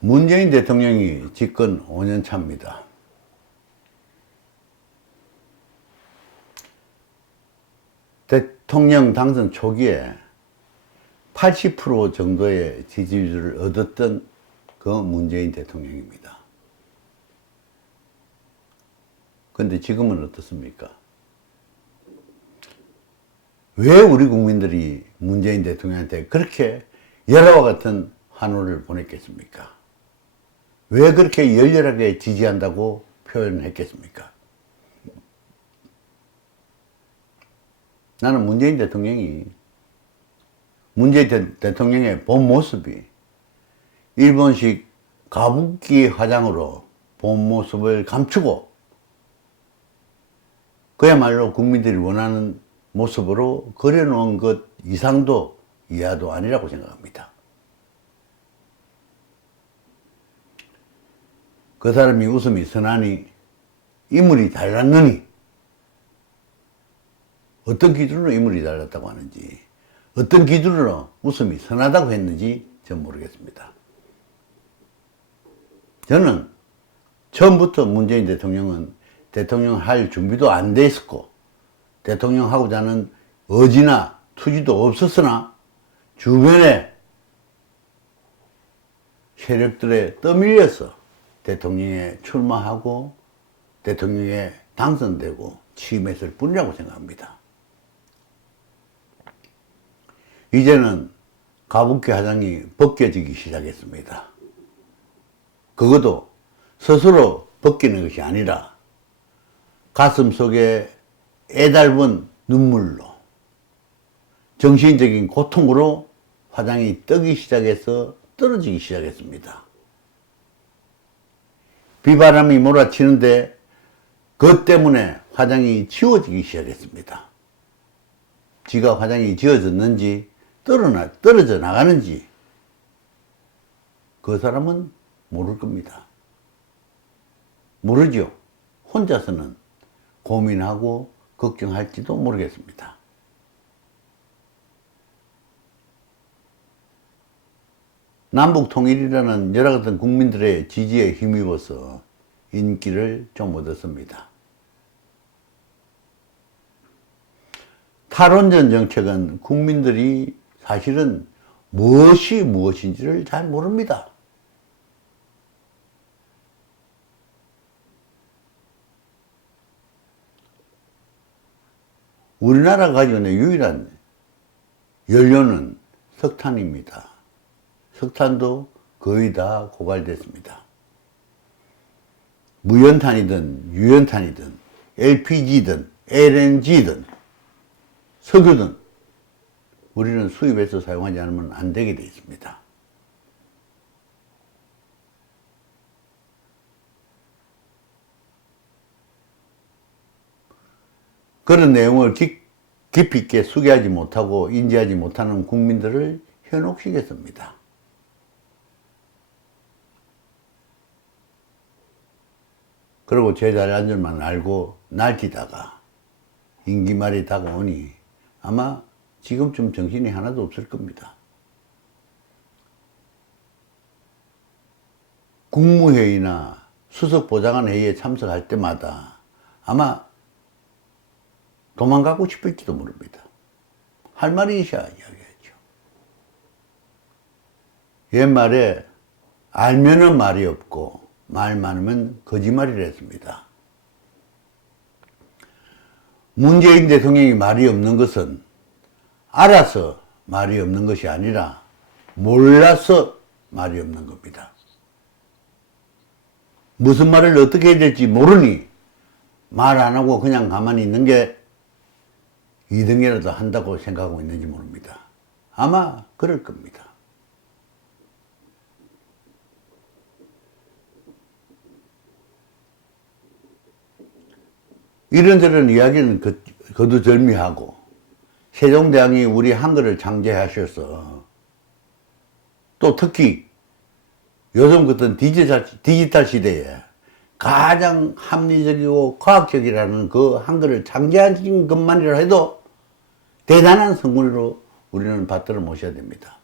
문재인 대통령이 집권 5년 차입니다. 대통령 당선 초기에 80% 정도의 지지율을 얻었던 그 문재인 대통령입니다. 그런데 지금은 어떻습니까? 왜 우리 국민들이 문재인 대통령한테 그렇게 열화와 같은 환호를 보냈겠습니까? 왜 그렇게 열렬하게 지지한다고 표현했겠습니까? 나는 문재인 대통령의 본 모습이 일본식 가부키 화장으로 본 모습을 감추고 그야말로 국민들이 원하는 모습으로 그려놓은 것 이상도 이하도 아니라고 생각합니다. 그 사람이 웃음이 선하니 인물이 달랐느니 어떤 기준으로 인물이 달랐다고 하는지 어떤 기준으로 웃음이 선하다고 했는지 전 모르겠습니다. 저는 처음부터 문재인 대통령은 대통령 할 준비도 안 돼 있었고 대통령 하고자 하는 의지나 투지도 없었으나 주변에 세력들에 떠밀려서 대통령에 출마하고 대통령에 당선되고 취임했을 뿐이라고 생각합니다. 이제는 가부키 화장이 벗겨지기 시작했습니다. 그것도 스스로 벗기는 것이 아니라 가슴 속에 애달은 눈물로 정신적인 고통으로 화장이 뜨기 시작해서 떨어지기 시작했습니다. 비바람이 몰아치는데 그것 때문에 화장이 지워지기 시작했습니다. 지가 화장이 지워졌는지 떨어져 나가는지 그 사람은 모를 겁니다. 모르죠. 혼자서는 고민하고 걱정할지도 모르겠습니다. 남북 통일이라는 여러 같은 국민들의 지지에 힘입어서 인기를 좀 얻었습니다. 탈원전 정책은 국민들이 사실은 무엇이 무엇인지를 잘 모릅니다. 우리나라가 가지고 있는 유일한 연료는 석탄입니다. 석탄도 거의 다 고갈됐습니다. 무연탄이든 유연탄이든 LPG든 LNG든 석유든 우리는 수입해서 사용하지 않으면 안 되게 되어 있습니다. 그런 내용을 깊이 있게 숙여하지 못하고 인지하지 못하는 국민들을 현혹시켰습니다. 그리고 제자리에 앉을 줄만 알고 날뛰다가 임기 말이 다가오니 아마 지금쯤 정신이 하나도 없을 겁니다. 국무회의나 수석보좌관 회의에 참석할 때마다 아마 도망가고 싶을지도 모릅니다. 할 말이 있어야 이야기하죠. 옛말에 알면은 말이 없고 말 많으면 거짓말이라 했습니다. 문재인 대통령이 말이 없는 것은 알아서 말이 없는 것이 아니라 몰라서 말이 없는 겁니다. 무슨 말을 어떻게 해야 될지 모르니 말 안 하고 그냥 가만히 있는 게 2등이라도 한다고 생각하고 있는지 모릅니다. 아마 그럴 겁니다. 이런저런 이야기는 거두절미하고 세종대왕이 우리 한글을 창제하셔서 또 특히 요즘 같은 디지털 시대에 가장 합리적이고 과학적이라는 그 한글을 창제하신 것만이라 해도 대단한 성공으로 우리는 받들어 모셔야 됩니다.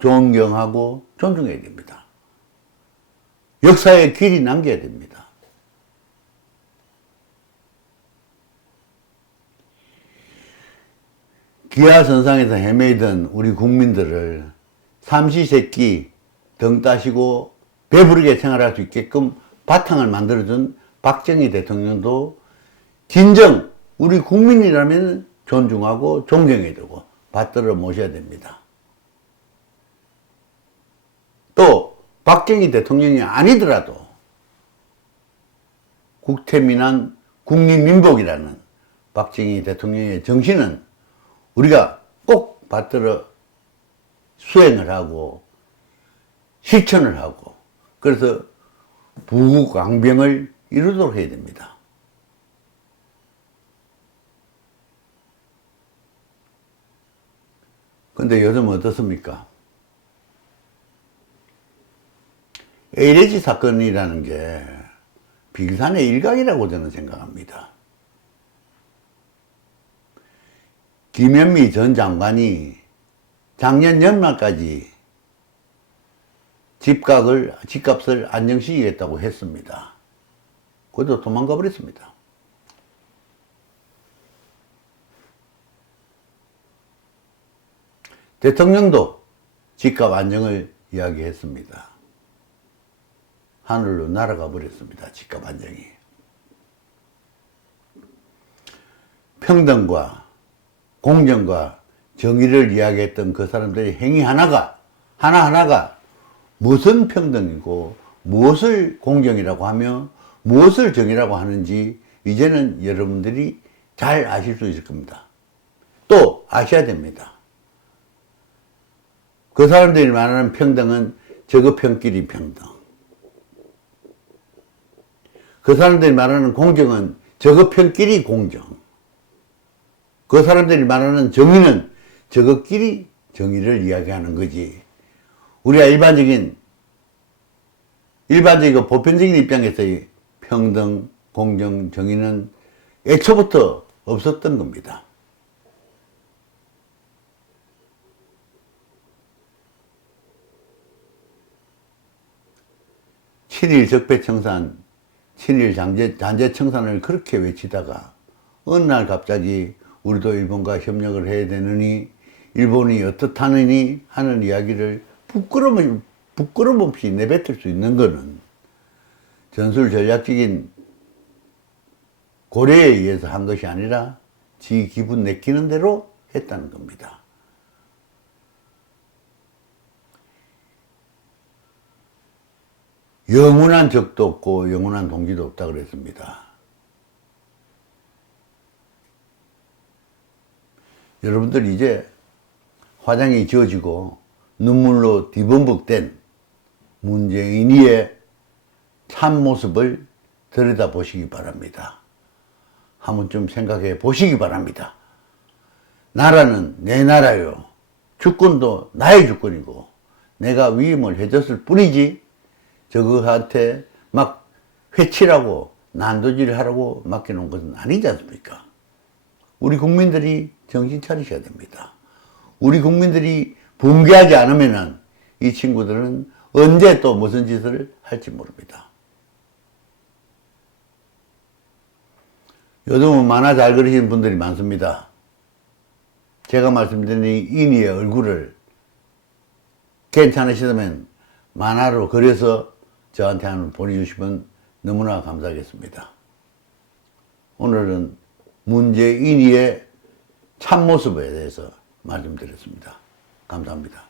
존경하고 존중해야 됩니다. 역사의 길이 남겨야 됩니다. 기아선상에서 헤매이던 우리 국민들을 삼시세끼 등 따시고 배부르게 생활할 수 있게끔 바탕을 만들어준 박정희 대통령도 진정 우리 국민이라면 존중하고 존경해야 되고 받들어 모셔야 됩니다. 또 박정희 대통령이 아니더라도 국태민안 국민민복이라는 박정희 대통령의 정신은 우리가 꼭 받들어 수행을 하고 실천을 하고 그래서 부국강병을 이루도록 해야 됩니다. 근데 요즘 어떻습니까? LH 사건이라는 게 비산의 일각이라고 저는 생각합니다. 김현미 전 장관이 작년 연말까지 집값을 안정시키겠다고 했습니다. 그것도 도망가 버렸습니다. 대통령도 집값 안정을 이야기했습니다. 하늘로 날아가 버렸습니다. 집값 안정이. 평등과 공정과 정의를 이야기했던 그 사람들의 행위 하나하나가 무엇은 평등이고 무엇을 공정이라고 하며 무엇을 정의라고 하는지 이제는 여러분들이 잘 아실 수 있을 겁니다. 또 아셔야 됩니다. 그 사람들이 말하는 평등은 저급형끼리 평등. 그 사람들이 말하는 공정은 저급형끼리 공정. 그 사람들이 말하는 정의는 저것끼리 정의를 이야기하는 거지. 우리가 일반적이고 보편적인 입장에서의 평등, 공정, 정의는 애초부터 없었던 겁니다. 친일 적폐청산, 친일 잔재청산을 그렇게 외치다가 어느 날 갑자기 우리도 일본과 협력을 해야 되느니 일본이 어떻다느니 하는 이야기를 부끄럼 없이 내뱉을 수 있는 것은 전술 전략적인 고려에 의해서 한 것이 아니라 지 기분 내키는 대로 했다는 겁니다. 영원한 적도 없고 영원한 동지도 없다 그랬습니다. 여러분들 이제 화장이 지워지고 눈물로 뒤범벅된 문재인이의 참모습을 들여다보시기 바랍니다. 한번 좀 생각해 보시기 바랍니다. 나라는 내 나라요. 주권도 나의 주권이고 내가 위임을 해줬을 뿐이지 저거한테 막 회치라고 난도질을 하라고 맡겨놓은 것은 아니지 않습니까? 우리 국민들이 정신 차리셔야 됩니다. 우리 국민들이 붕괴하지 않으면 이 친구들은 언제 또 무슨 짓을 할지 모릅니다. 요즘은 만화 잘 그리시는 분들이 많습니다. 제가 말씀드린 인이의 얼굴을 괜찮으시다면 만화로 그려서 저한테 한번 보내주시면 너무나 감사하겠습니다. 오늘은 문재인이의 참모습에 대해서 말씀드렸습니다. 감사합니다.